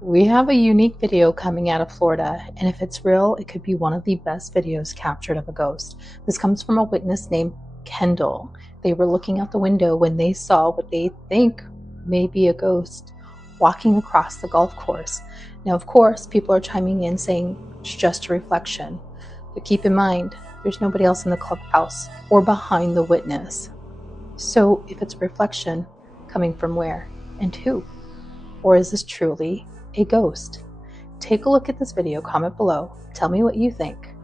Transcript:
We have a unique video coming out of Florida, and if it's real, it could be one of the best videos captured of a ghost. This comes from a witness named Kendall. They were looking out the window when they saw what they think may be a ghost walking across the golf course. Now, of course, people are chiming in saying it's just a reflection, but keep in mind, there's nobody else in the clubhouse or behind the witness. So if it's a reflection, coming from where and who? Or is this truly a ghost? Take a look at this video, comment below, tell me what you think.